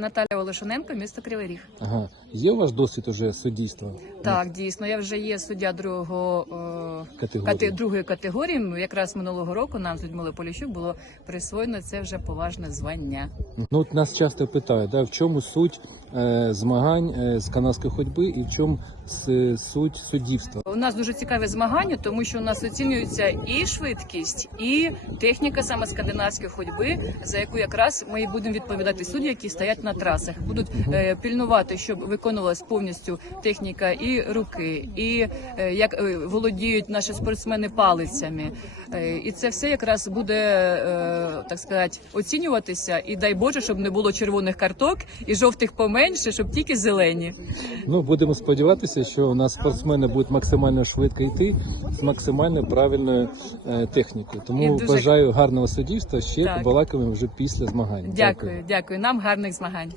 Наталя Олешоненко, місто Кривий Ріг. Ага. Є у вас досвід уже суддійства? Так, дійсно, я вже є суддя другого е, Категорії. Кати, другої категорії. Ну, Якраз минулого року нам з Людмилою Поліщук було присвоєно це вже поважне звання. Ну от нас часто питають, да, в чому суть змагань е, з канадської ходьби і в чому суть суддівства? У нас дуже цікаве змагання, тому що у нас оцінюється і швидкість, і техніка саме скандинавської ходьби, за яку якраз ми і будемо відповідати судді, які стоять на трасах, будуть е, пільнувати, щоб виконувалась повністю техніка і руки, і е, як е, володіють наші спортсмени палицями. Е, і це все якраз буде е, так сказати оцінюватися. І дай Боже, щоб не було червоних карток і жовтих поменше, щоб тільки зелені. Ну будемо сподіватися, що у нас спортсмени будуть максимально швидко йти з максимально правильною е, технікою. Тому дуже- бажаю гарного суддівства. Ще Так. побалакаємо вже після змагань. Дякую, дякую. Нам гарних змагань.